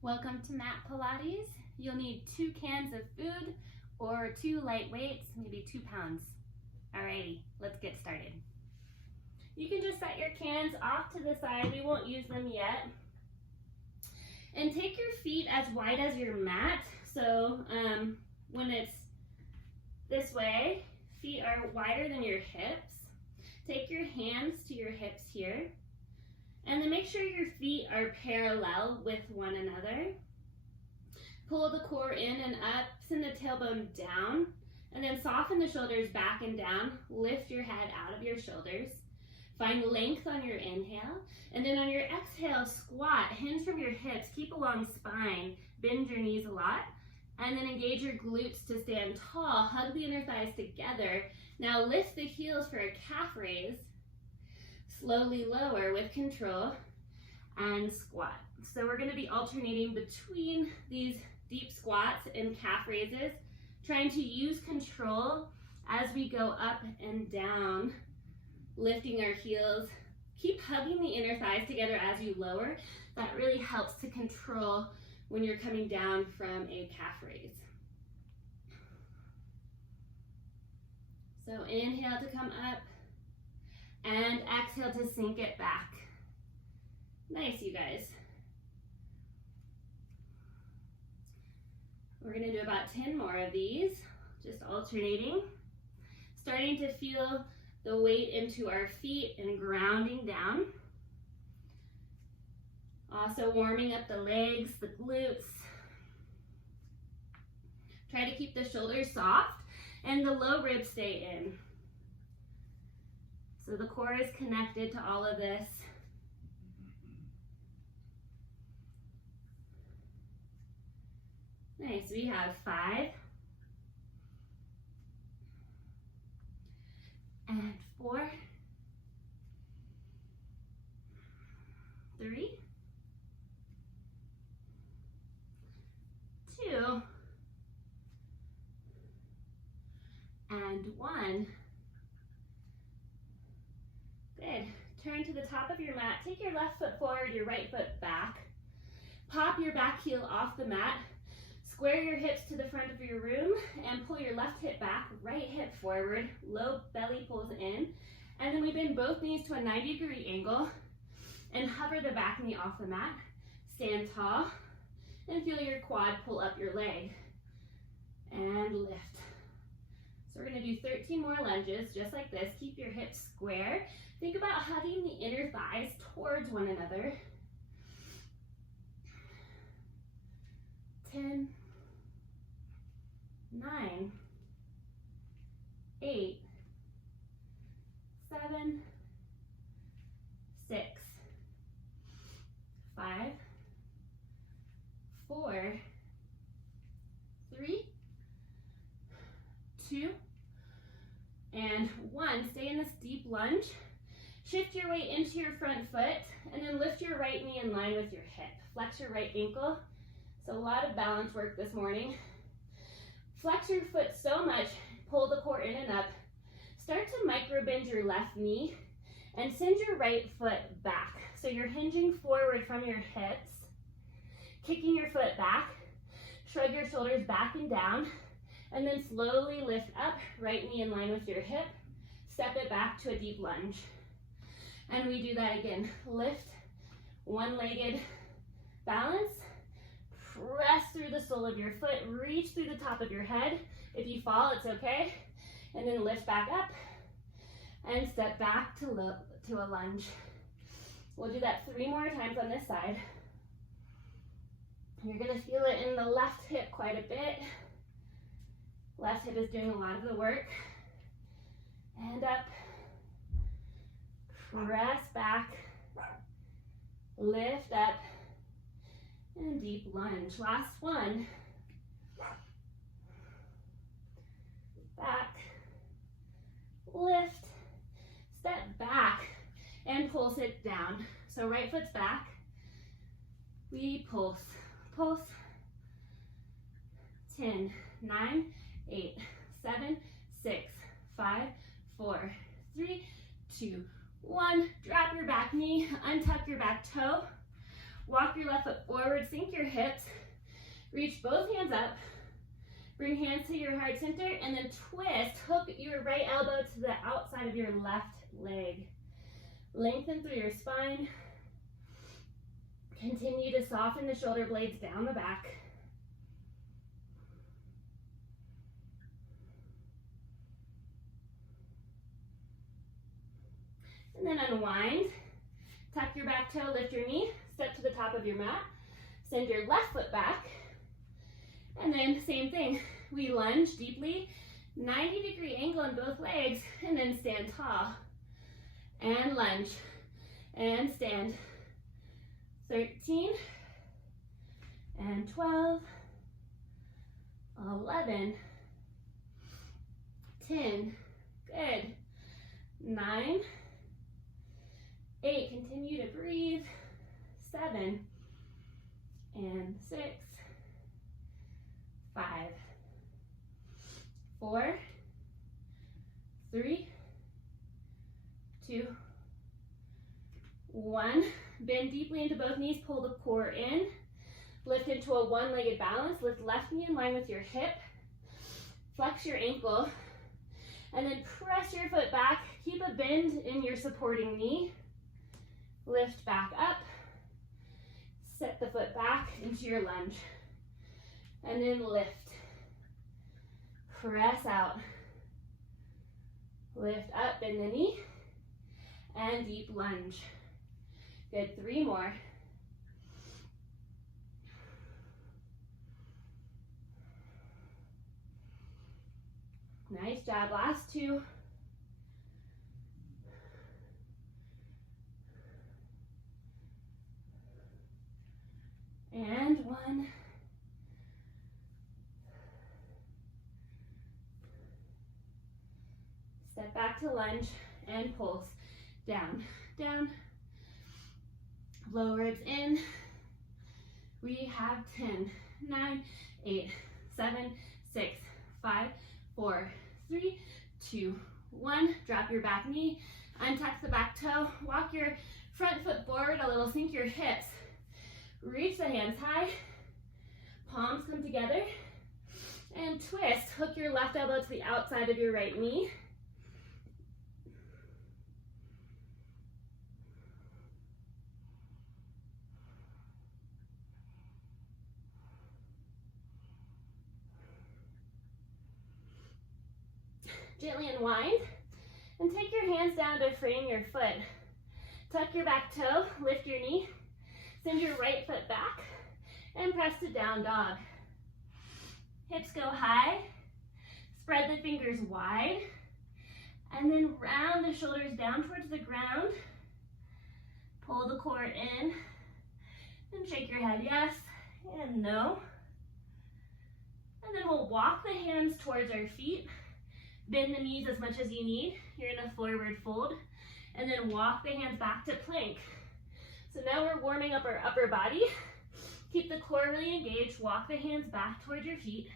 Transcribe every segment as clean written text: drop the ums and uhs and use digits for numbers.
Welcome to Mat Pilates. You'll need 2 cans of food or 2 light weights, maybe 2 pounds. Alrighty, let's get started. You can just set your cans off to the side. We won't use them yet. And take your feet as wide as your mat. So when it's this way, feet are wider than your hips. Take your hands to your hips here. And then make sure your feet are parallel with one another. Pull the core in and up, send the tailbone down, and then soften the shoulders back and down. Lift your head out of your shoulders. Find length on your inhale, and then on your exhale, squat, hinge from your hips, keep a long spine, bend your knees a lot, and then engage your glutes to stand tall, hug the inner thighs together. Now lift the heels for a calf raise. Slowly lower with control and squat. So we're going to be alternating between these deep squats and calf raises, trying to use control as we go up and down, lifting our heels. Keep hugging the inner thighs together as you lower. That really helps to control when you're coming down from a calf raise. So inhale to come up. And exhale to sink it back. Nice, you guys. We're gonna do about 10 more of these, just alternating. Starting to feel the weight into our feet and grounding down. Also warming up the legs, the glutes. Try to keep the shoulders soft and the low ribs stay in. So the core is connected to all of this. Nice, we have 5. And 4. 3. 2. And 1. Good. Turn to the top of your mat. Take your left foot forward, your right foot back. Pop your back heel off the mat. Square your hips to the front of your room and pull your left hip back, right hip forward, low belly pulls in. And then we bend both knees to a 90-degree angle and hover the back knee off the mat. Stand tall and feel your quad pull up your leg and lift. So we're going to do 13 more lunges just like this. Keep your hips square. Think about hugging the inner thighs towards one another. 10, 9, 8, 7, 6, 5, 4, 3, 2, and 1. Stay in this deep lunge. Shift your weight into your front foot and then lift your right knee in line with your hip. Flex your right ankle. So a lot of balance work this morning. Flex your foot so much, pull the core in and up. Start to micro bend your left knee and send your right foot back. So you're hinging forward from your hips, kicking your foot back, shrug your shoulders back and down, and then slowly lift up, right knee in line with your hip, step it back to a deep lunge. And we do that again. Lift, one-legged balance, press through the sole of your foot, reach through the top of your head. If you fall, it's okay. And then lift back up and step back to a lunge. We'll do that 3 more times on this side. You're gonna feel it in the left hip quite a bit. Left hip is doing a lot of the work. And up. Press back, lift up, and deep lunge. Last one. Back, lift, step back, and pulse it down. So right foot's back. We pulse, pulse. 10, 9, 8, 7, 6, 5, 4, 3, 2, 1. Drop your back knee, untuck your back toe. Walk your left foot forward, sink your hips, reach both hands up, bring hands to your heart center, and then twist, hook your right elbow to the outside of your left leg. Lengthen through your spine. Continue to soften the shoulder blades down the back. And then unwind. Tuck your back toe, lift your knee, step to the top of your mat. Send your left foot back. And then same thing. We lunge deeply, 90-degree angle in both legs, and then stand tall. And lunge. And stand. 13. And 12. 11. 10. Good. 9. 8. Continue to breathe. 7. And 6. 5. 4. 3. 2. 1. Bend deeply into both knees, pull the core in. Lift into a one-legged balance. Lift left knee in line with your hip. Flex your ankle. And then press your foot back. Keep a bend in your supporting knee. Lift back up. Set the foot back into your lunge. And then lift. Press out. Lift up, bend the knee. And deep lunge. Good, 3 more. Nice job, last 2. And 1. Step back to lunge and pulse. Down, down. Low ribs in. We have 10, 9, 8, 7, 6, 5, 4, 3, 2, 1. Drop your back knee, untuck the back toe, walk your front foot forward a little, sink your hips. Reach the hands high, palms come together, and twist. Hook your left elbow to the outside of your right knee. Gently unwind and take your hands down to frame your foot. Tuck your back toe, lift your knee, send your right foot back, and press to down dog. Hips go high, spread the fingers wide, and then round the shoulders down towards the ground. Pull the core in, and shake your head yes and no. And then we'll walk the hands towards our feet. Bend the knees as much as you need. You're in a forward fold. And then walk the hands back to plank. So now we're warming up our upper body. Keep the core really engaged. Walk the hands back towards your feet.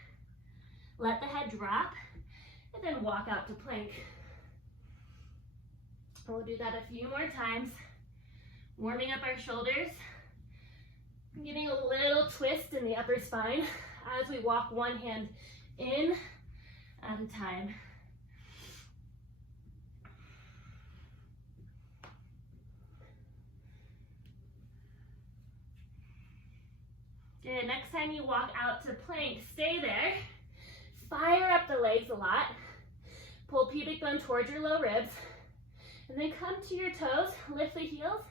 Let the head drop. And then walk out to plank. We'll do that a few more times. Warming up our shoulders. Getting a little twist in the upper spine as we walk one hand in at a time. Good, next time you walk out to plank, stay there. Fire up the legs a lot. Pull pubic bone towards your low ribs. And then come to your toes, lift the heels.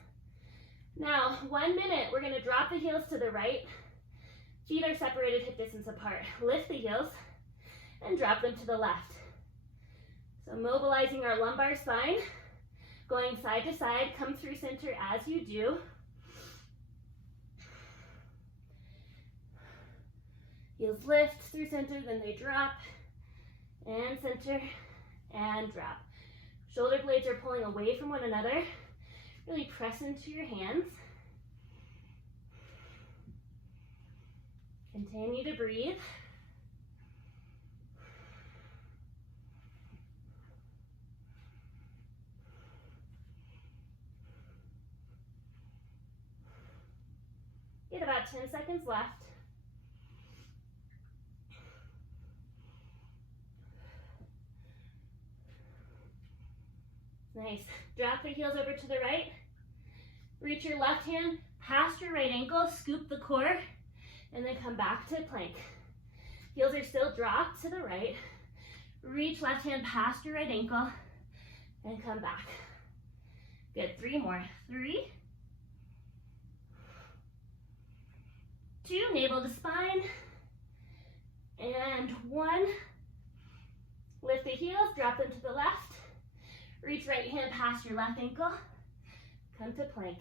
Now, 1 minute, we're gonna drop the heels to the right. Feet are separated hip distance apart. Lift the heels and drop them to the left. So mobilizing our lumbar spine, going side to side, come through center as you do. Heels lift through center, then they drop, and center, and drop. Shoulder blades are pulling away from one another. Really press into your hands. Continue to breathe. seconds left. Nice. Drop the heels over to the right. Reach your left hand past your right ankle, scoop the core, and then come back to plank. Heels are still dropped to the right. Reach left hand past your right ankle and come back. Good, 3 more. 3, 2, navel to spine, and 1. Lift the heels, drop them to the left. Reach right hand past your left ankle. Come to plank.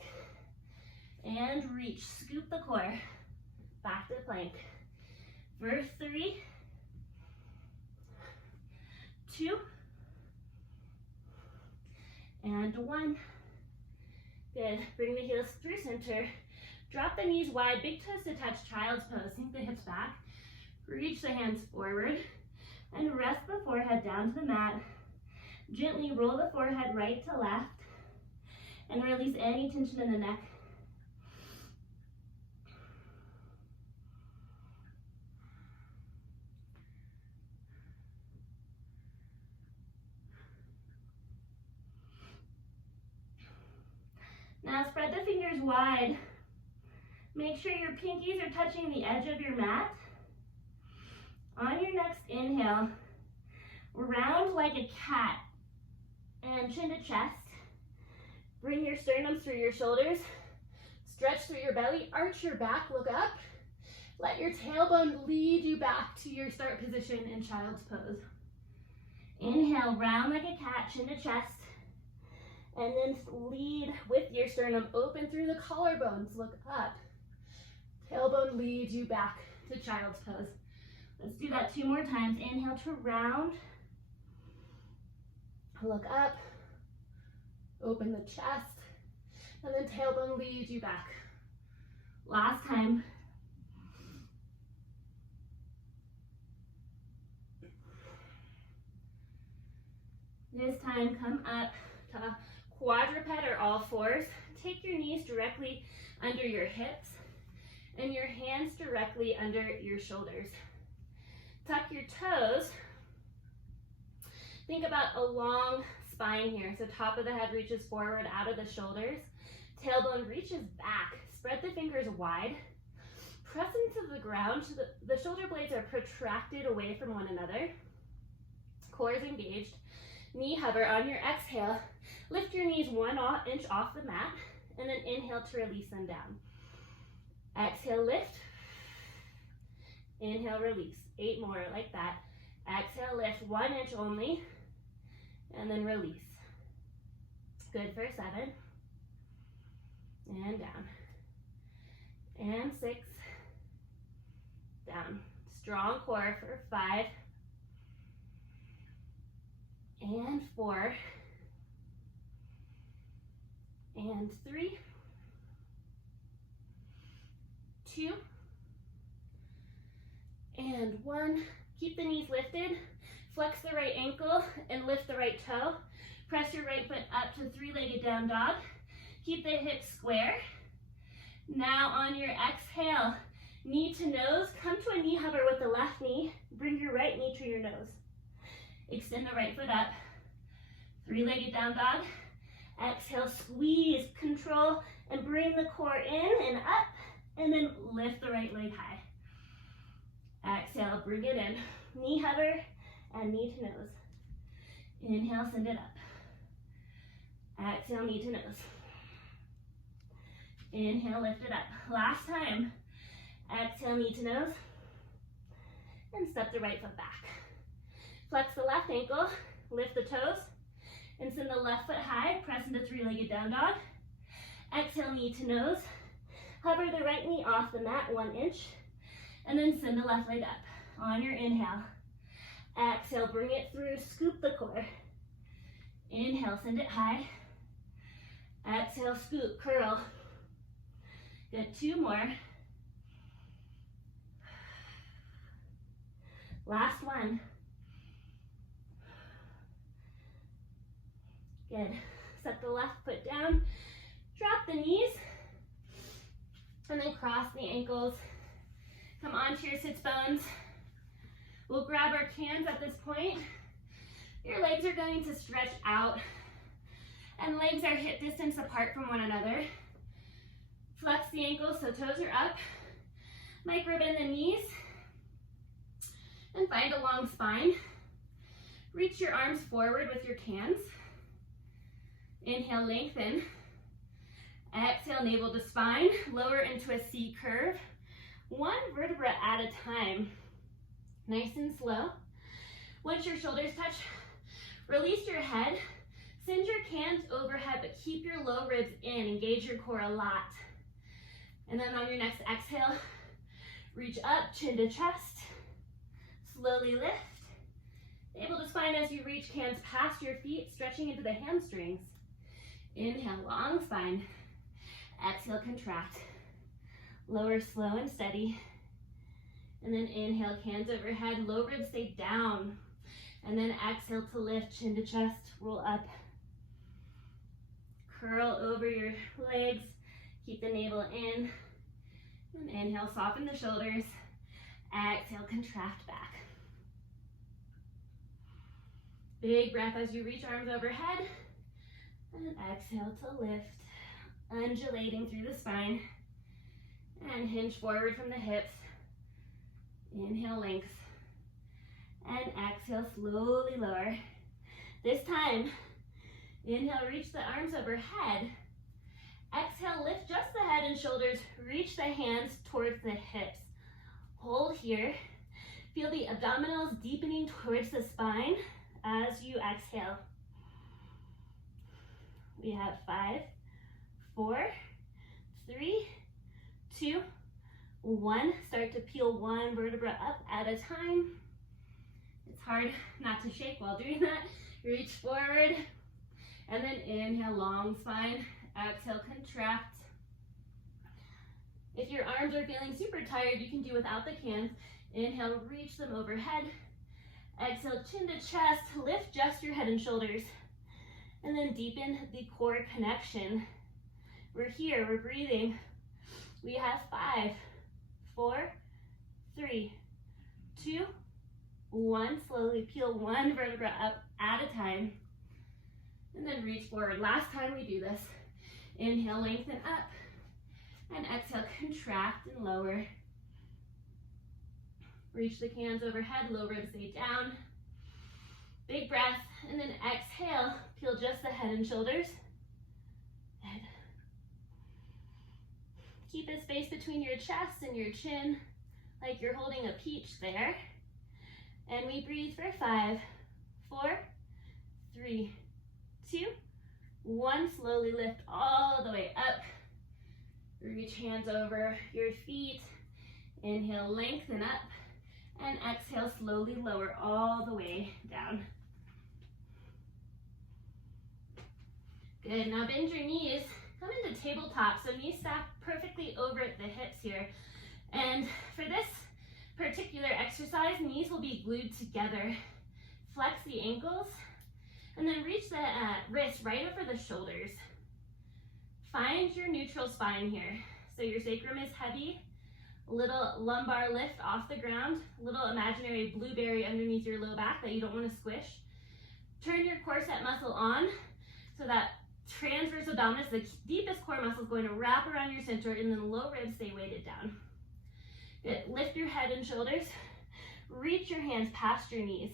And reach, scoop the core. Back to plank. For 3, 2, and 1. Good. Bring the heels through center. Drop the knees wide, big toes to touch, child's pose. Sink the hips back. Reach the hands forward and rest the forehead down to the mat. Gently roll the forehead right to left and release any tension in the neck. Now spread the fingers wide. Make sure your pinkies are touching the edge of your mat. On your next inhale, round like a cat and chin to chest. Bring your sternums through your shoulders. Stretch through your belly, arch your back, look up. Let your tailbone lead you back to your start position in child's pose. Inhale, round like a cat, chin to chest. And then lead with your sternum open through the collarbones, look up. Tailbone leads you back to child's pose. Let's do that 2 more times. Inhale to round. Look up. Open the chest. And then tailbone leads you back. Last time. This time, come up to quadruped or all fours. Take your knees directly under your hips and your hands directly under your shoulders. Tuck your toes. Think about a long spine here. So top of the head reaches forward out of the shoulders. Tailbone reaches back. Spread the fingers wide. Press into the ground so the shoulder blades are protracted away from one another. Core is engaged. Knee hover. On your exhale, lift your knees 1 inch off the mat and then inhale to release them down. Exhale, lift. Inhale, release. 8 more like that. Exhale, lift 1 inch only and then release. Good for 7. And down. And 6. Down. Strong core for 5. And 4. And 3. 2. And 1. Keep the knees lifted. Flex the right ankle and lift the right toe. Press your right foot up to 3-legged down dog. Keep the hips square. Now on your exhale, knee to nose, come to a knee hover with the left knee. Bring your right knee to your nose. Extend the right foot up. 3-legged down dog. Exhale, squeeze, control, and bring the core in and up, and then lift the right leg high. Exhale, bring it in. Knee hover and knee to nose. Inhale, send it up. Exhale, knee to nose. Inhale, lift it up. Last time. Exhale, knee to nose. And step the right foot back. Flex the left ankle, lift the toes, and send the left foot high. Press into 3-legged down dog. Exhale, knee to nose. Hover the right knee off the mat 1 inch, and then send the left leg up. On your inhale. Exhale, bring it through, scoop the core. Inhale, send it high. Exhale, scoop, curl. Good, 2 more. Last one. Good. Set the left foot down. Drop the knees. And then cross the ankles. Come onto your sits bones. We'll grab our cans at this point. Your legs are going to stretch out, and legs are hip distance apart from one another. Flex the ankles so toes are up. Micro bend the knees. And find a long spine. Reach your arms forward with your cans. Inhale, lengthen. Exhale, navel to spine. Lower into a C curve. One vertebra at a time. Nice and slow. Once your shoulders touch, release your head. Send your cans overhead, but keep your low ribs in. Engage your core a lot. And then on your next exhale, reach up, chin to chest. Slowly lift. Navel to spine as you reach, cans past your feet, stretching into the hamstrings. Inhale, long spine. Exhale, contract. Lower, slow and steady. And then inhale, cans overhead, low ribs stay down. And then exhale to lift, chin to chest, roll up. Curl over your legs, keep the navel in. And inhale, soften the shoulders. Exhale, contract back. Big breath as you reach arms overhead. And exhale to lift, undulating through the spine. And hinge forward from the hips. Inhale, length. And exhale, slowly lower. This time, inhale, reach the arms overhead. Exhale, lift just the head and shoulders. Reach the hands towards the hips. Hold here. Feel the abdominals deepening towards the spine as you exhale. We have 5, 4, 3, 2, 1. Start to peel one vertebra up at a time. It's hard not to shake while doing that. Reach forward. And then inhale, long spine. Exhale, contract. If your arms are feeling super tired, you can do without the cans. Inhale, reach them overhead. Exhale, chin to chest. Lift just your head and shoulders. And then deepen the core connection. We're here, we're breathing. We have 5, 4, 3, 2, 1. Slowly peel one vertebra up at a time. And then reach forward. Last time we do this. Inhale, lengthen up. And exhale, contract and lower. Reach the cans overhead, low ribs stay down. Big breath, and then exhale, peel just the head and shoulders. Head. Keep a space between your chest and your chin, like you're holding a peach there. And we breathe for 5, 4, 3, 2, 1. Slowly lift all the way up. Reach hands over your feet. Inhale, lengthen up. And exhale, slowly lower all the way down. Good, now bend your knees. Come into tabletop, so knees stack perfectly over the hips here. And for this particular exercise, knees will be glued together. Flex the ankles, and then reach the wrists right over the shoulders. Find your neutral spine here. So your sacrum is heavy. A little lumbar lift off the ground, a little imaginary blueberry underneath your low back that you don't want to squish. Turn your corset muscle on so that transverse abdominis, the deepest core muscle, is going to wrap around your center, and then low ribs stay weighted down. Good. Lift your head and shoulders. Reach your hands past your knees.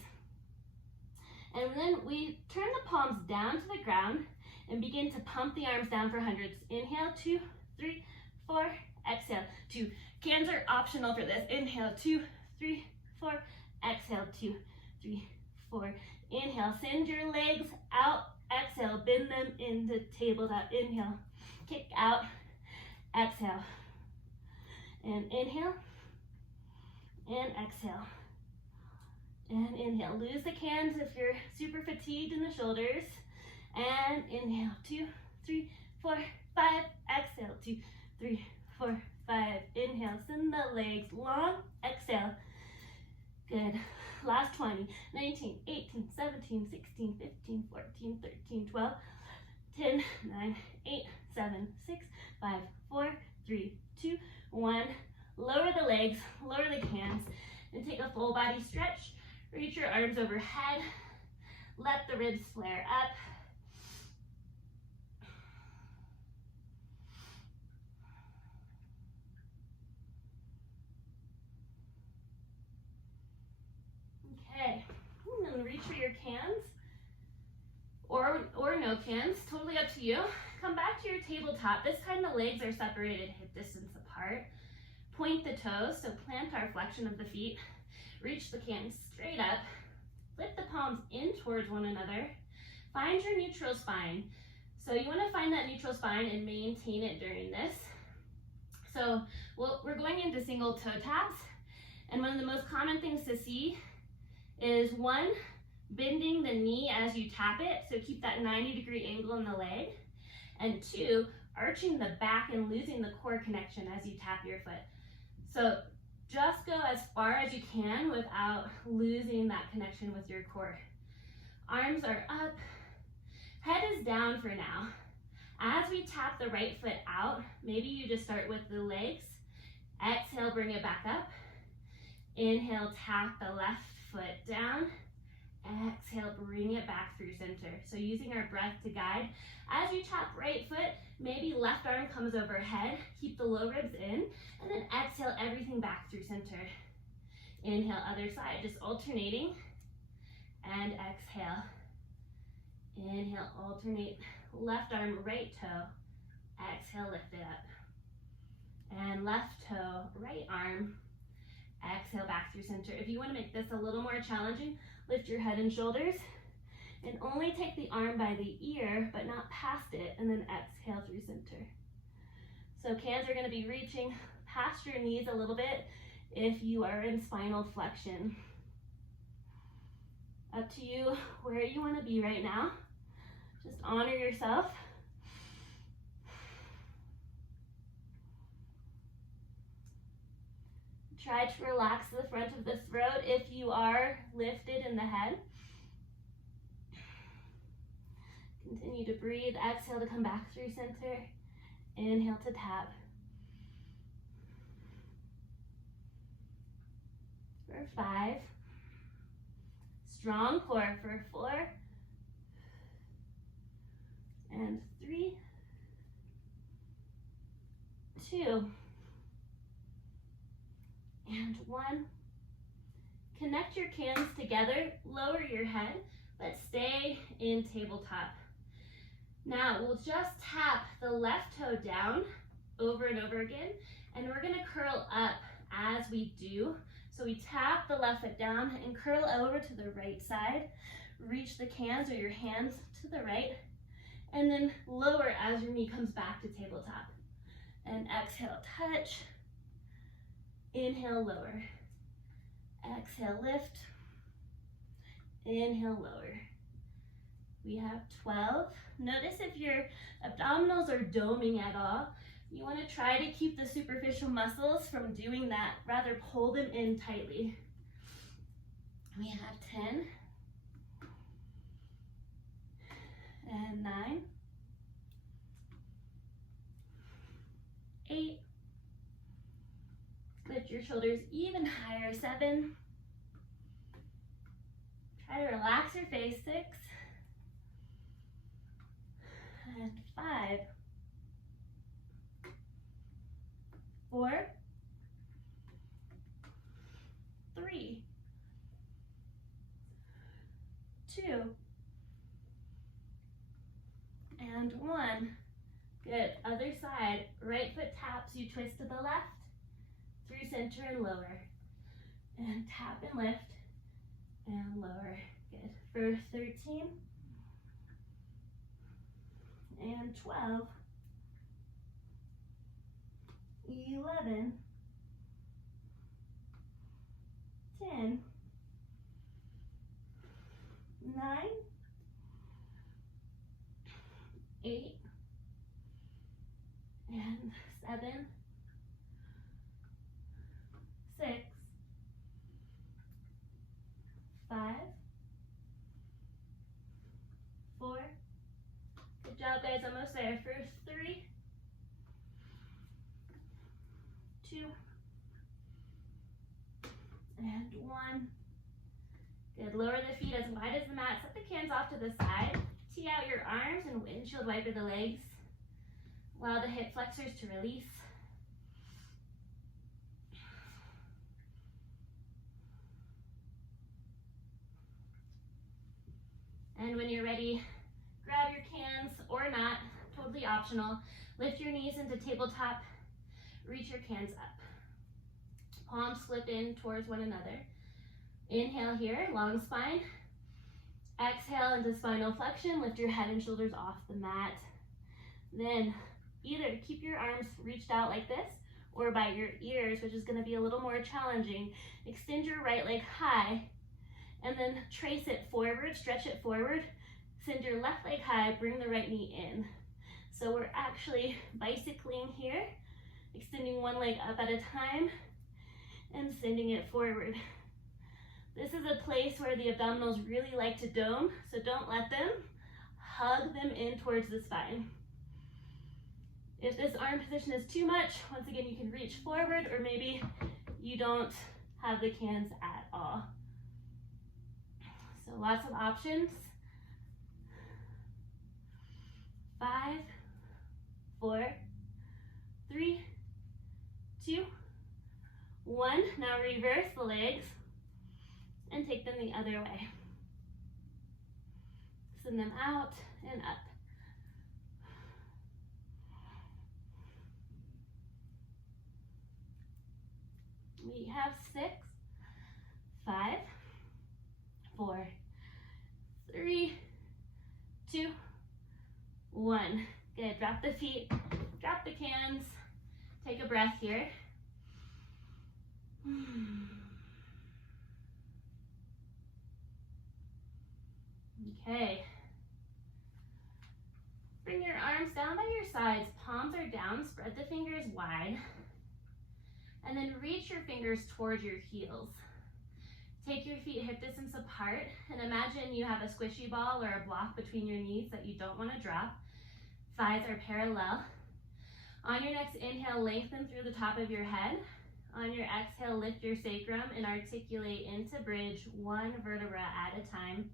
And then we turn the palms down to the ground and begin to pump the arms down for hundreds. Inhale, 2, 3, 4, exhale, 2. Cans are optional for this. Inhale, 2, 3, 4, exhale, 2, 3, 4. Inhale, send your legs out, exhale, bend them into tabletop. Inhale, kick out, exhale, and inhale, and exhale, and inhale. Lose the cans if you're super fatigued in the shoulders, and inhale, 2, 3, 4, 5, exhale, 2, 3, 4, 5, inhale, send the legs long, exhale. Good. Last 20, 19, 18, 17, 16, 15, 14, 13, 12, 10, 9, 8, 7, 6, 5, 4, 3, 2, 1. Lower the legs, lower the cans, and take a full body stretch. Reach your arms overhead. Let the ribs flare up. Okay, and then reach for your cans or no cans, totally up to you. Come back to your tabletop. This time the legs are separated hip distance apart. Point the toes, so plantar flexion of the feet. Reach the cans straight up. Lift the palms in towards one another. Find your neutral spine. So you want to find that neutral spine and maintain it during this. So we're going into single toe taps. And one of the most common things to see is 1, bending the knee as you tap it. So keep that 90-degree angle in the leg. And 2, arching the back and losing the core connection as you tap your foot. So just go as far as you can without losing that connection with your core. Arms are up, head is down for now. As we tap the right foot out, maybe you just start with the legs. Exhale, bring it back up. Inhale, tap the left foot down. Exhale, bring it back through center. So using our breath to guide. As you tap right foot, maybe left arm comes overhead. Keep the low ribs in, and then exhale everything back through center. Inhale, other side, just alternating. And exhale. Inhale, alternate. Left arm, right toe. Exhale, lift it up. And left toe, right arm. Exhale, back through center. If you want to make this a little more challenging, lift your head and shoulders. And only take the arm by the ear, but not past it, and then exhale through center. So cans are going to be reaching past your knees a little bit if you are in spinal flexion. Up to you where you want to be right now. Just honor yourself. Try to relax the front of the throat if you are lifted in the head. Continue to breathe. Exhale to come back through center. Inhale to tap. For 5. Strong core for 4. And 3. 2. And 1. Connect your cans together. Lower your head, but stay in tabletop. Now we'll just tap the left toe down over and over again, and we're gonna curl up as we do. So we tap the left foot down and curl over to the right side. Reach the cans or your hands to the right, and then lower as your knee comes back to tabletop. And exhale, touch. Inhale, lower. Exhale, lift. Inhale, lower. We have 12. Notice if your abdominals are doming at all. You want to try to keep the superficial muscles from doing that. Rather pull them in tightly. We have 10. And 9. 8. Lift your shoulders even higher. 7. Try to relax your face. 6. And 5. 4. 3. 2. And 1. Good. Other side. Right foot taps. You twist to the left. Through center and lower. And tap and lift. And lower. Good. For 13. And 12. 11. 10. 9. 8. And 7. 6. 5. 4. Good job, guys. Almost there. For 3. And 1. Good, lower the feet as wide as the mat, set the cans off to the side, tee out your arms and windshield wiper the legs. Allow the hip flexors to release. And when you're ready, grab your cans or not, totally optional. Lift your knees into tabletop, reach your cans up. Palms flip in towards one another. Inhale here, long spine. Exhale into spinal flexion, lift your head and shoulders off the mat. Then either keep your arms reached out like this or by your ears, which is going to be a little more challenging. Extend your right leg high and then trace it forward, stretch it forward. Send your left leg high, bring the right knee in. So we're actually bicycling here, extending one leg up at a time and sending it forward. This is a place where the abdominals really like to dome, so don't let them. Hug them in towards the spine. If this arm position is too much, once again, you can reach forward, or maybe you don't have the cans at all. So lots of options. 5, 4, 3, 2, 1. Now reverse the legs and take them the other way. Send them out and up. We have 6, 5, 4, 3, 2, 1. Good, drop the feet, drop the cans. Take a breath here. Okay. Bring your arms down by your sides, palms are down, spread the fingers wide, and then reach your fingers towards your heels. Take your feet hip distance apart, and imagine you have a squishy ball or a block between your knees that you don't want to drop. Thighs are parallel. On your next inhale, lengthen through the top of your head. On your exhale, lift your sacrum and articulate into bridge, one vertebra at a time.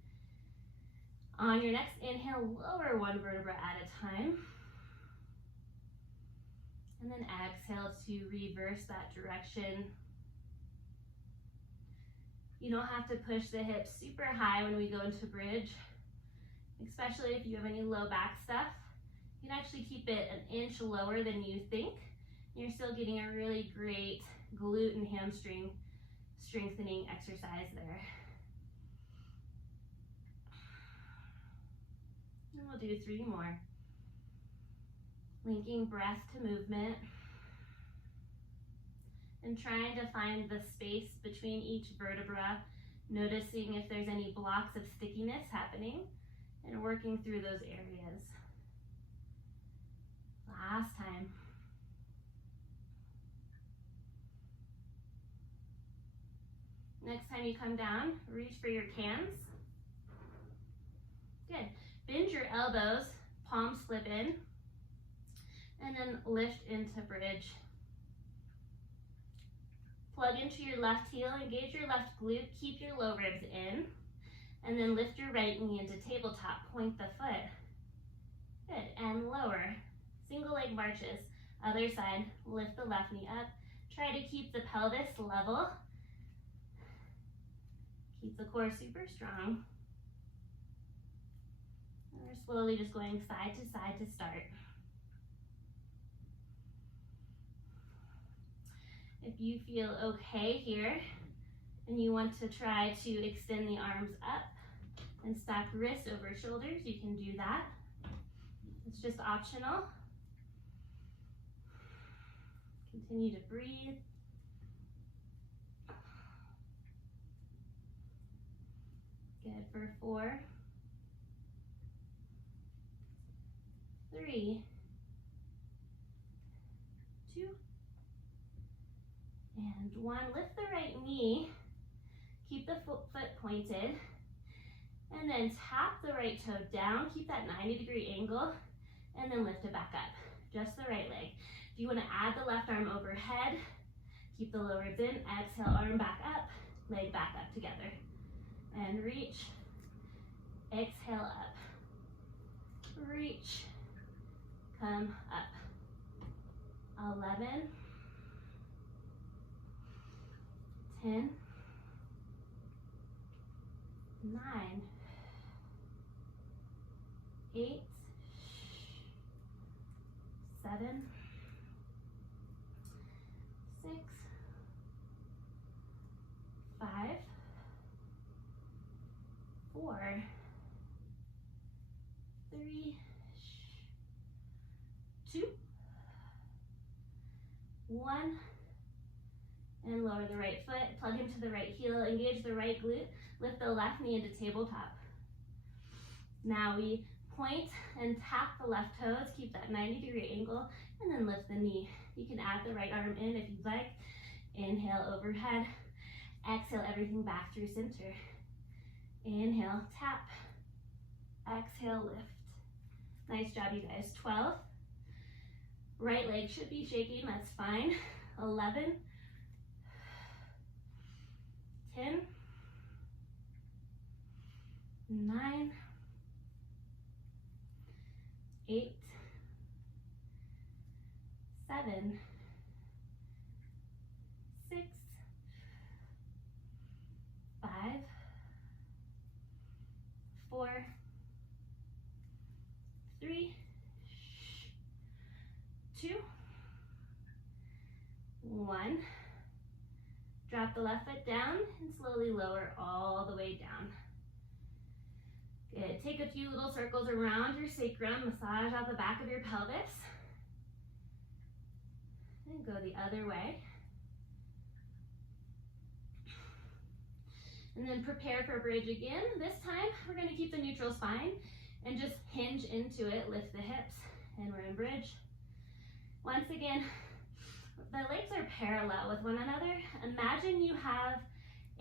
On your next inhale, lower one vertebra at a time. And then exhale to reverse that direction. You don't have to push the hips super high when we go into bridge, especially if you have any low back stuff. You can actually keep it an inch lower than you think. You're still getting a really great glute and hamstring strengthening exercise there. And we'll do 3 more. Linking breath to movement and trying to find the space between each vertebra, noticing if there's any blocks of stickiness happening and working through those areas. Last time. Next time you come down, reach for your cans. Good. Bend your elbows, palms flip in, and then lift into bridge. Plug into your left heel, engage your left glute, keep your low ribs in, and then lift your right knee into tabletop, point the foot. Good, and lower. Single leg marches. Other side, lift the left knee up. Try to keep the pelvis level. Keep the core super strong. And we're slowly just going side to start. If you feel okay here and you want to try to extend the arms up and stack wrists over shoulders, you can do that. It's just optional. Continue to breathe. Good for 4, 3, 2, and 1. Lift the right knee, keep the foot pointed, and then tap the right toe down, keep that 90-degree angle, and then lift it back up, just the right leg. If you want to add the left arm overhead, keep the low ribs in, exhale, arm back up, leg back up together. And reach, exhale up. Reach, come up. 11, 10, 9, 8, 7, 6, 5, 4, 3, 2, 1, and lower the right foot, plug into the right heel, engage the right glute, lift the left knee into tabletop. Now we point and tap the left toes, keep that 90-degree angle, and then lift the knee. You can add the right arm in if you'd like. Inhale, overhead. Exhale, everything back through center. Inhale, tap. Exhale, lift. Nice job, you guys. 12. Right leg should be shaking, that's fine. 11, 10, 9, 8, 7, 6, 5, 4, 3, 2, 1. Drop the left foot down and slowly lower all the way down. Good. Take a few little circles around your sacrum, massage out the back of your pelvis. And go the other way. And then prepare for bridge again. This time, we're going to keep the neutral spine and just hinge into it, lift the hips, and we're in bridge. Once again, the legs are parallel with one another. Imagine you have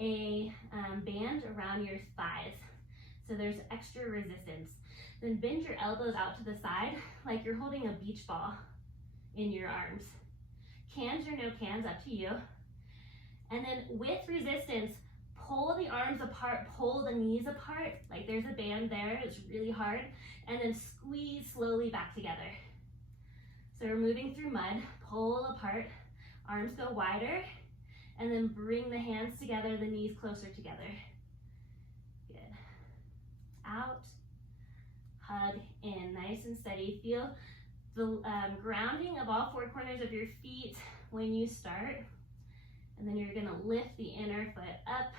a band around your thighs, so there's extra resistance. Then bend your elbows out to the side like you're holding a beach ball in your arms. Cans or no cans, up to you. And then with resistance, pull the arms apart, pull the knees apart, like there's a band there, it's really hard, and then squeeze slowly back together. So we're moving through mud, pull apart, arms go wider, and then bring the hands together, the knees closer together. Good. Out, hug in, nice and steady. Feel the grounding of all four corners of your feet when you start, and then you're gonna lift the inner foot up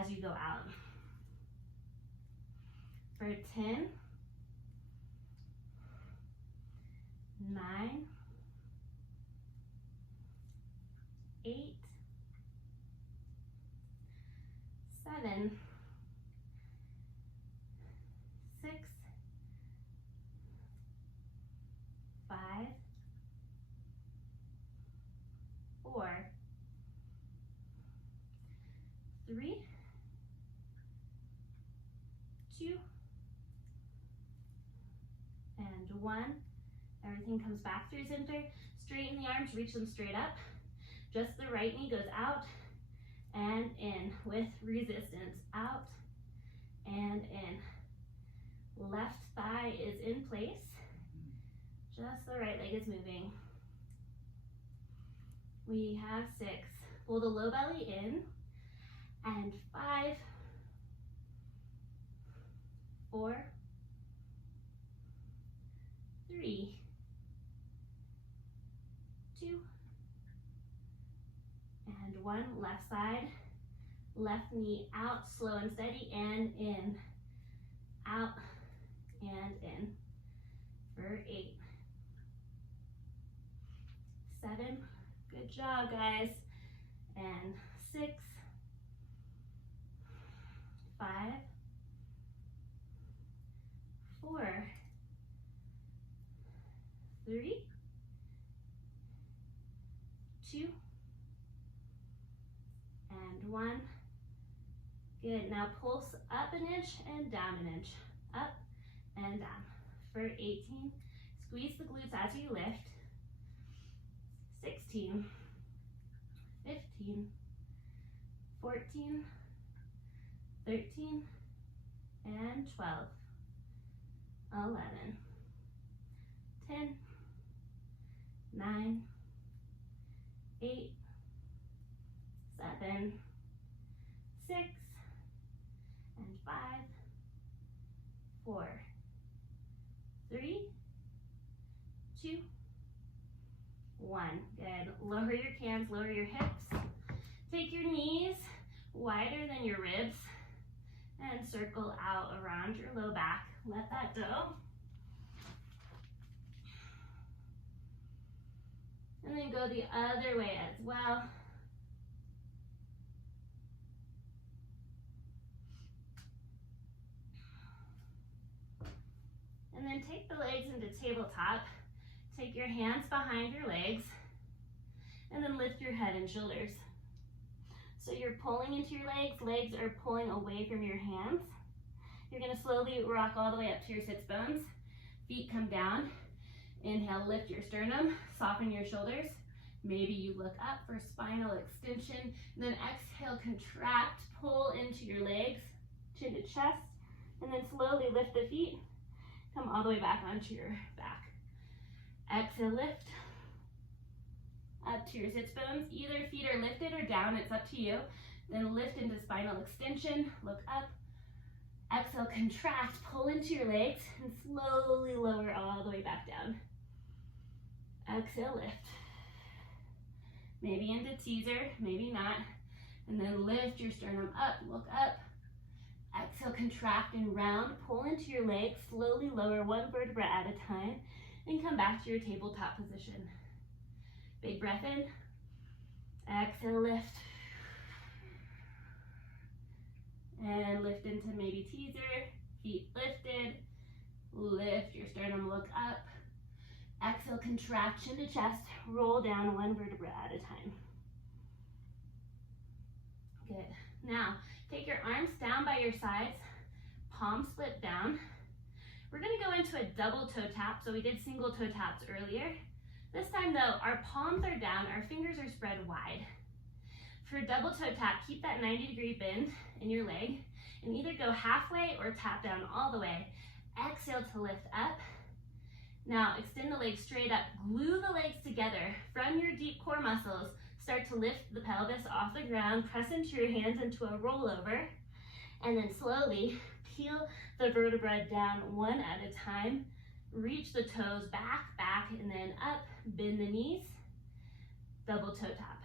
as you go out. For 10, 9, 8, 7, 6, 5, 4, 3, 2, and 1. Everything comes back through center. Straighten the arms, reach them straight up. Just the right knee goes out and in with resistance. Out and in. Left thigh is in place. Just the right leg is moving. We have 6. Pull the low belly in. And 5, 4, 3, 2, and 1. Left side, left knee out, slow and steady, and in, out, and in. For 8, 7, good job, guys, and 6, 5, 4, 3, 2, and 1. Good. Now pulse up an inch and down an inch. Up and down. For 18, squeeze the glutes as you lift. 16, 15, 14, 13, and 12, 11, 10, 9, 8, 7, 6, and 5, 4, 3, 2, 1. Good. Lower your cans, lower your hips. Take your knees wider than your ribs and circle out around your low back. Let that go. And then go the other way as well. And then take the legs into tabletop. Take your hands behind your legs and then lift your head and shoulders. So you're pulling into your legs, legs are pulling away from your hands. You're gonna slowly rock all the way up to your sits bones. Feet come down. Inhale, lift your sternum, soften your shoulders. Maybe you look up for spinal extension. And then exhale, contract, pull into your legs, chin to chest, and then slowly lift the feet. Come all the way back onto your back. Exhale, lift up to your sits bones. Either feet are lifted or down, it's up to you. Then lift into spinal extension, look up. Exhale, contract, pull into your legs, and slowly lower all the way back down. Exhale, lift. Maybe into teaser, maybe not. And then lift your sternum up, look up. Exhale, contract and round, pull into your legs, slowly lower one vertebra at a time, and come back to your tabletop position. Big breath in. Exhale, lift. And lift into maybe teaser, feet lifted. Lift your sternum, look up. Exhale, contraction to chest, roll down one vertebra at a time. Good. Now, take your arms down by your sides, palms split down. We're gonna go into a double toe tap. So we did single toe taps earlier. This time though, our palms are down, our fingers are spread wide. For a double toe tap, keep that 90-degree bend in your leg and either go halfway or tap down all the way. Exhale to lift up. Now extend the legs straight up, glue the legs together from your deep core muscles. Start to lift the pelvis off the ground, press into your hands into a rollover, and then slowly peel the vertebra down one at a time. Reach the toes back, and then up, bend the knees, double toe tap.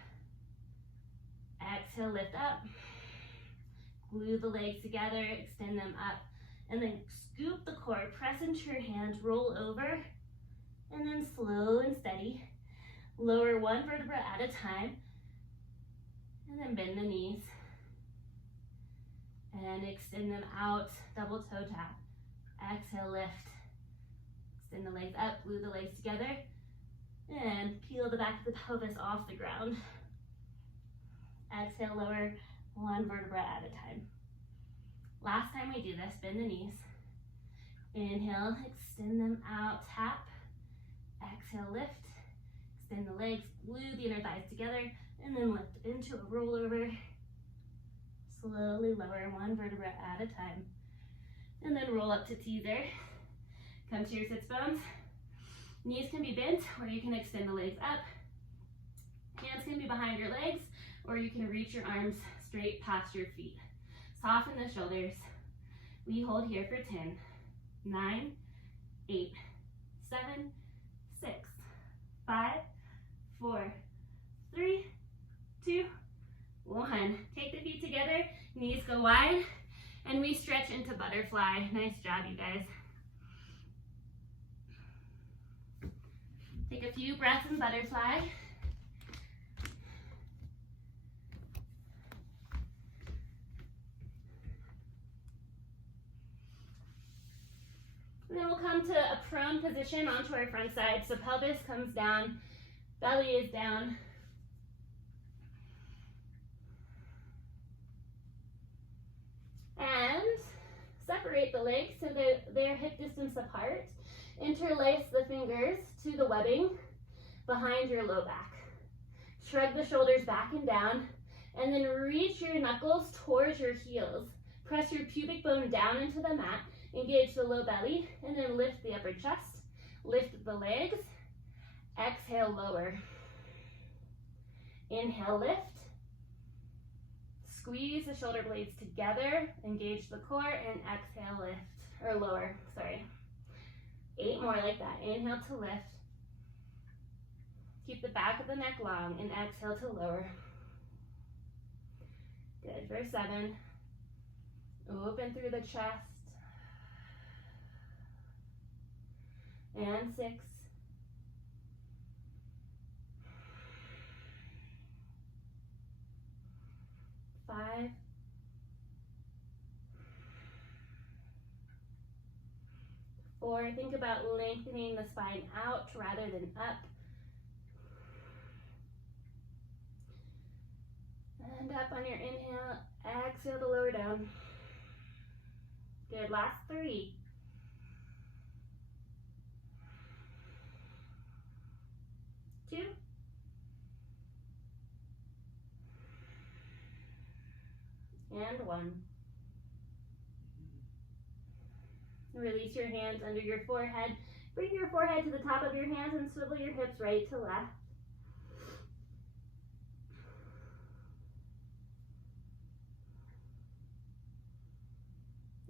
Exhale, lift up, glue the legs together, extend them up, and then scoop the core, press into your hands, roll over, and then slow and steady. Lower one vertebra at a time, and then bend the knees, and extend them out, double toe tap. Exhale, lift. Extend the legs up, glue the legs together, and peel the back of the pelvis off the ground. Exhale, lower one vertebra at a time. Last time we do this, bend the knees. Inhale, extend them out, tap. Exhale, lift. Extend the legs, glue the inner thighs together, and then lift into a rollover. Slowly lower one vertebra at a time. And then roll up to teaser. Come to your sits bones. Knees can be bent, or you can extend the legs up. Hands can be behind your legs, or you can reach your arms straight past your feet. Soften the shoulders. We hold here for 10, 9, 8, 7, 6, 5, 4, 3, 2, 1. Take the feet together, knees go wide, and we stretch into butterfly. Nice job, you guys. Take a few breaths in butterfly. And then we'll come to a prone position onto our front side. So pelvis comes down, belly is down. And separate the legs so that they're hip distance apart. Interlace the fingers to the webbing behind your low back. Shrug the shoulders back and down. And then reach your knuckles towards your heels. Press your pubic bone down into the mat. Engage the low belly, and then lift the upper chest. Lift the legs. Exhale, lower. Inhale, lift. Squeeze the shoulder blades together. Engage the core, and exhale, lift. Or lower, sorry. 8 more like that. Inhale to lift. Keep the back of the neck long, and exhale to lower. Good, for 7. Open through the chest. And 6. 5. 4. Think about lengthening the spine out rather than up. And up on your inhale, exhale to lower down. Good, last 3. 2. And 1. Release your hands under your forehead. Bring your forehead to the top of your hands and swivel your hips right to left.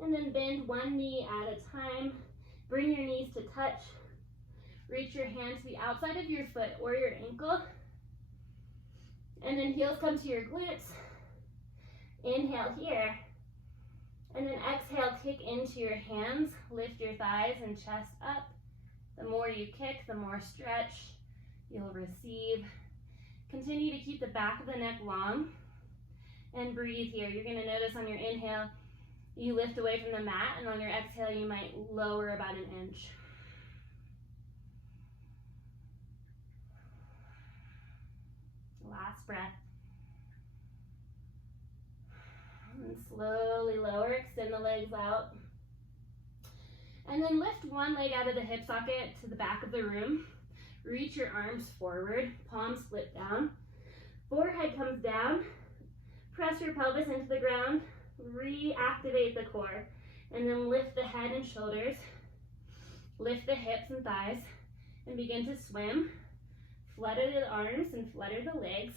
And then bend one knee at a time. Bring your knees to touch. Reach your hand to the outside of your foot or your ankle. And then heels come to your glutes. Inhale here. And then exhale, kick into your hands. Lift your thighs and chest up. The more you kick, the more stretch you'll receive. Continue to keep the back of the neck long. And breathe here. You're going to notice on your inhale, you lift away from the mat, and on your exhale, you might lower about an inch. Last breath. And slowly lower, extend the legs out. And then lift one leg out of the hip socket to the back of the room. Reach your arms forward, palms split down. Forehead comes down. Press your pelvis into the ground. Reactivate the core. And then lift the head and shoulders. Lift the hips and thighs. And begin to swim. Flutter the arms and flutter the legs.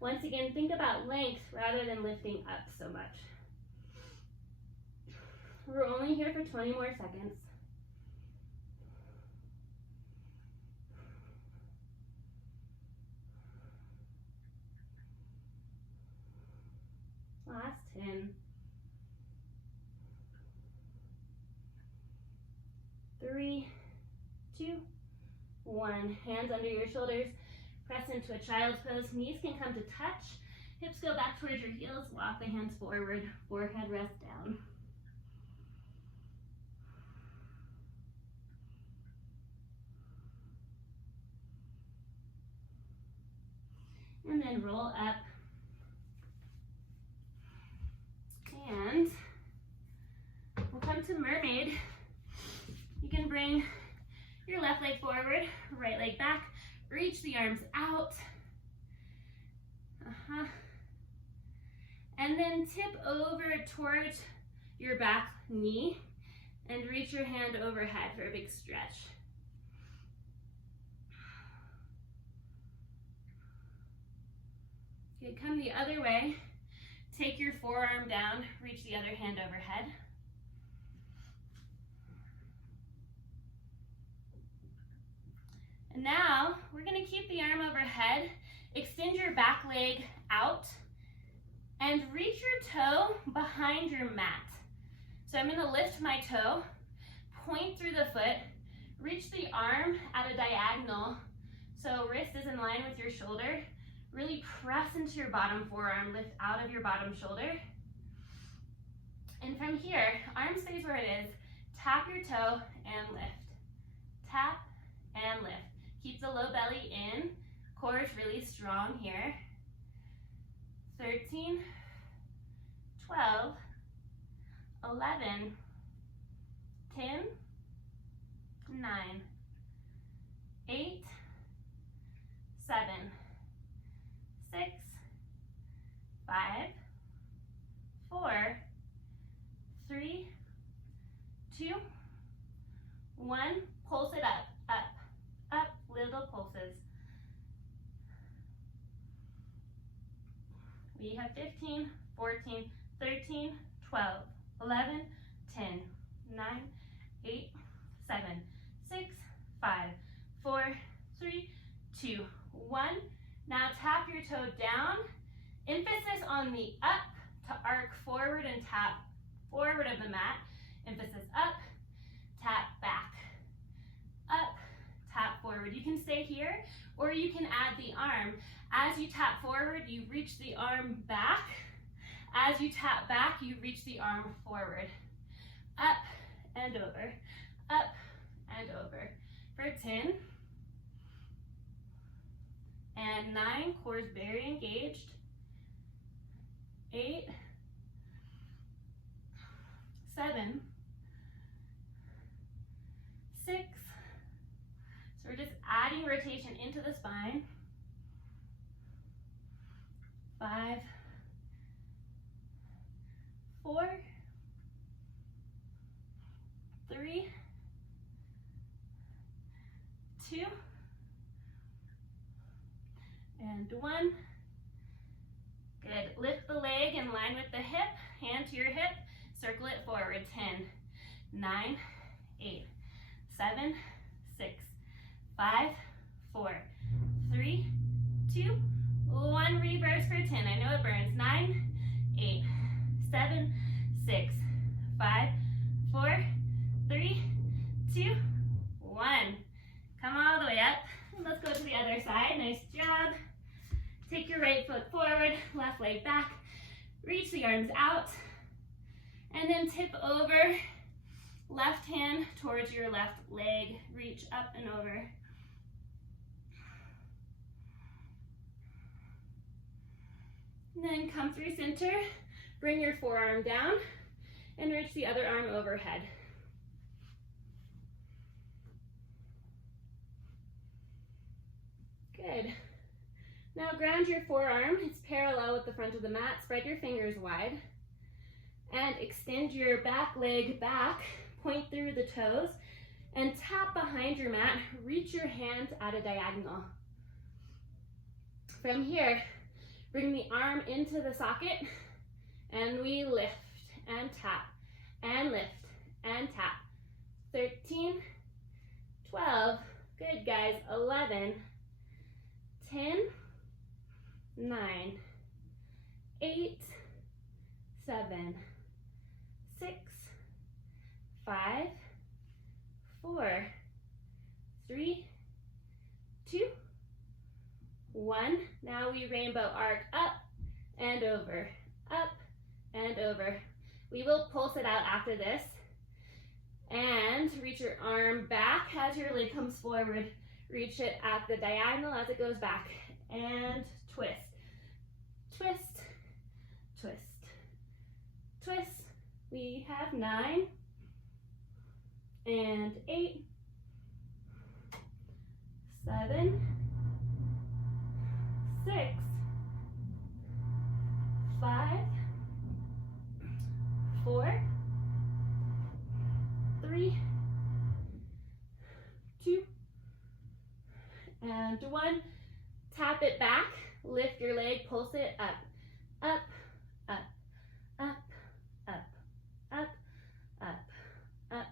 Once again, think about length rather than lifting up so much. We're only here for 20 more seconds. Last 10. 3, 2, 1. Hands under your shoulders. Press into a child's pose. Knees can come to touch. Hips go back towards your heels. Walk the hands forward. Forehead rests down. And then roll up. And we'll come to mermaid. You can bring your left leg forward, right leg back. Reach the arms out. And then tip over towards your back knee and reach your hand overhead for a big stretch. Okay, come the other way. Take your forearm down, reach the other hand overhead. And now we're going to keep the arm overhead, extend your back leg out, and reach your toe behind your mat. So I'm going to lift my toe, point through the foot, reach the arm at a diagonal, so wrist is in line with your shoulder. Really press into your bottom forearm, lift out of your bottom shoulder. And from here, arm stays where it is. Tap your toe and lift. Tap and lift. Keep the low belly in. Core is really strong here. 13, 12, 11, 10, 9, 8, 7, 6, 5, 4, 3, 2, 1. Pulse it up, up, up, little pulses. We have 15, 14, 13, 12, 11, 10, 9, 8, 7, 6, 5, 4, 3, 2, 1. Now tap your toe down. Emphasis on the up to arc forward and tap forward of the mat. Emphasis up, tap back, up, tap forward. You can stay here or you can add the arm. As you tap forward, you reach the arm back. As you tap back, you reach the arm forward. Up and over, up and over. For 10 and 9, core's very engaged. 8, 7, 6. So we're just adding rotation into the spine. 5, 4, 3, 2, and 1. Good. Lift the leg in line with the hip, hand to your hip, circle it forward. 10, 9, 8, 7, 6, 5, 4, 3, 2, 1. Reverse for 10. I know it burns. 9, 8, 7, 6, 5, 4, 3, 2, 1. Come all the way up. Let's go to the other side. Nice job. Take your right foot forward, left leg back. Reach the arms out. And then tip over. Left hand towards your left leg. Reach up and over. And then come through center. Bring your forearm down and reach the other arm overhead. Good. Now ground your forearm. It's parallel with the front of the mat. Spread your fingers wide. And extend your back leg back. Point through the toes. And tap behind your mat. Reach your hands at a diagonal. From here, bring the arm into the socket. And we lift and tap. And lift and tap. 13, 12. Good, guys. 11, 10, 9, 8, 7, 6, 5, 4, 3, 2, 1. Now we rainbow arc up and over, up and over. We will pulse it out after this. And reach your arm back as your leg comes forward. Reach it at the diagonal as it goes back. And twist, twist, twist, twist. We have 9 and 8, 7, 6, 5, 4, 3, 2, and 1. Tap it back, lift your leg, pulse it up, up, up, up, up, up, up, up.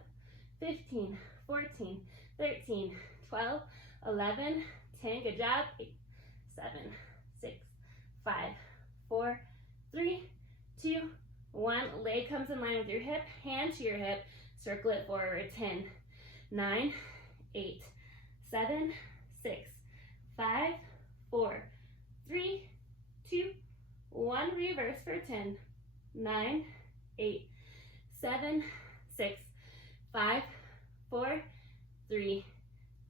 15, 14, 13, 12, 11, 10. Good job. 8, 7, 6, 5, 4, 3, 2, 1. Leg comes in line with your hip, hand to your hip, circle it forward. 10, 9, 8, 7, 6, 5, 4, 3, 2, 1. Reverse for 10, 9, 8, 7, 6, 5, 4, 3,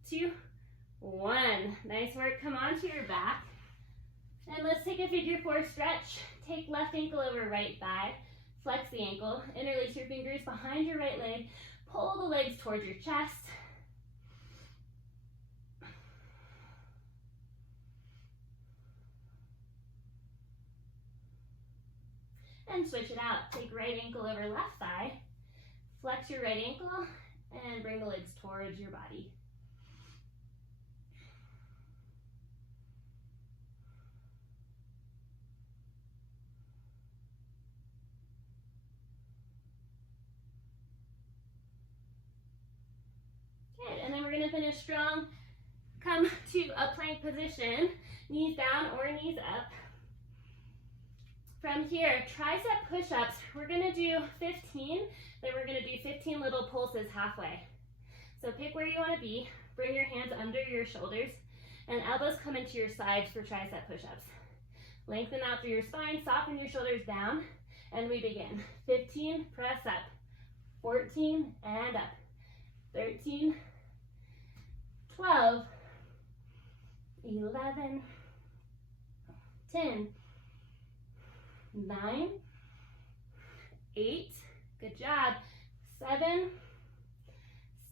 2, 1. Nice work. Come onto your back. And let's take a figure 4 stretch. Take left ankle over right thigh. Flex the ankle. Interlace your fingers behind your right leg. Pull the legs towards your chest. And switch it out. Take right ankle over left thigh. Flex your right ankle and bring the legs towards your body. Good, and then we're gonna finish strong. Come to a plank position, knees down or knees up. From here, tricep push-ups. We're gonna do 15, then we're gonna do 15 little pulses halfway. So pick where you wanna be, bring your hands under your shoulders, and elbows come into your sides for tricep push-ups. Lengthen out through your spine, soften your shoulders down, and we begin. 15, press up. 14, and up. 13, 12, 11, 10, 9, 8, good job, 7,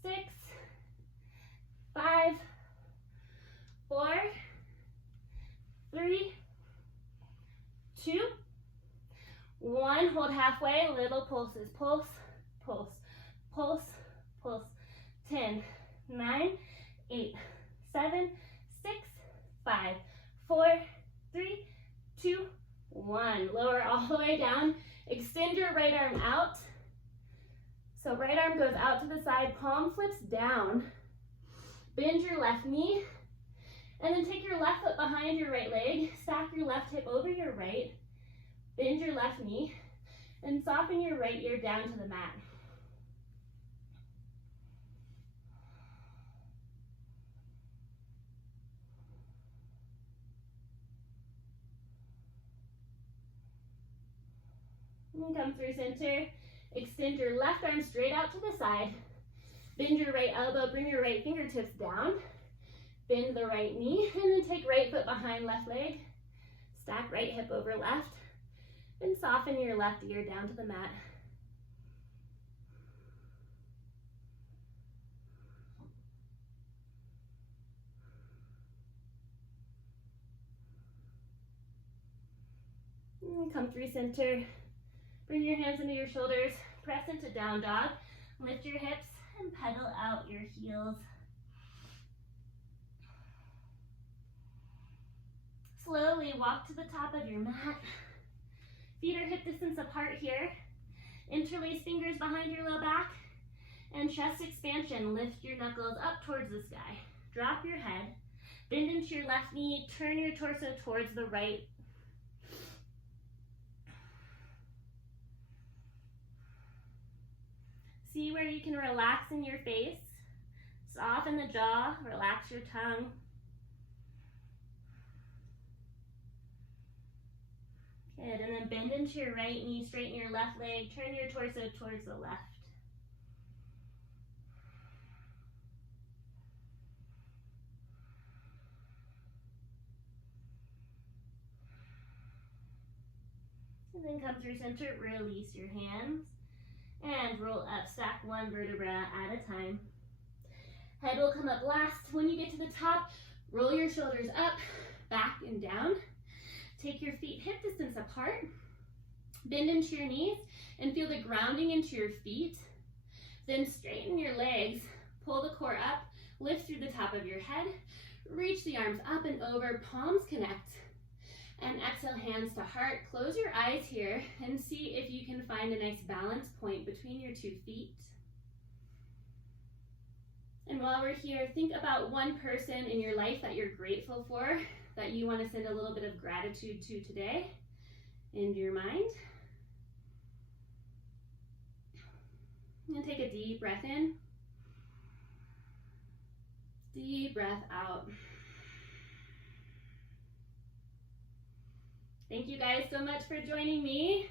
6, 5, 4, 3, 2, 1, hold halfway, little pulses, pulse, pulse, pulse, pulse, 10, 9, 8, 7, 6, 5, 4, 3, 2, 1. Lower all the way down. Extend your right arm out. So right arm goes out to the side, palm flips down. Bend your left knee, and then take your left foot behind your right leg. Stack your left hip over your right. Bend your left knee, and soften your right ear down to the mat. And come through center. Extend your left arm straight out to the side. Bend your right elbow, bring your right fingertips down. Bend the right knee, and then take right foot behind left leg. Stack right hip over left. And soften your left ear down to the mat. And come through center. Bring your hands into your shoulders, press into down dog, lift your hips, and pedal out your heels. Slowly walk to the top of your mat. Feet are hip distance apart here. Interlace fingers behind your low back, and chest expansion. Lift your knuckles up towards the sky. Drop your head, bend into your left knee, turn your torso towards the right. See where you can relax in your face. Soften the jaw, relax your tongue. Good, and then bend into your right knee, straighten your left leg, turn your torso towards the left. And then come through center, release your hands. And roll up, stack one vertebra at a time. Head will come up last. When you get to the top, roll your shoulders up, back and down. Take your feet hip distance apart. Bend into your knees and feel the grounding into your feet. Then straighten your legs, pull the core up, lift through the top of your head, reach the arms up and over, palms connect. And exhale, hands to heart. Close your eyes here and see if you can find a nice balance point between your 2 feet. And while we're here, think about one person in your life that you're grateful for, that you want to send a little bit of gratitude to today in your mind. And take a deep breath in. Deep breath out. Thank you guys so much for joining me.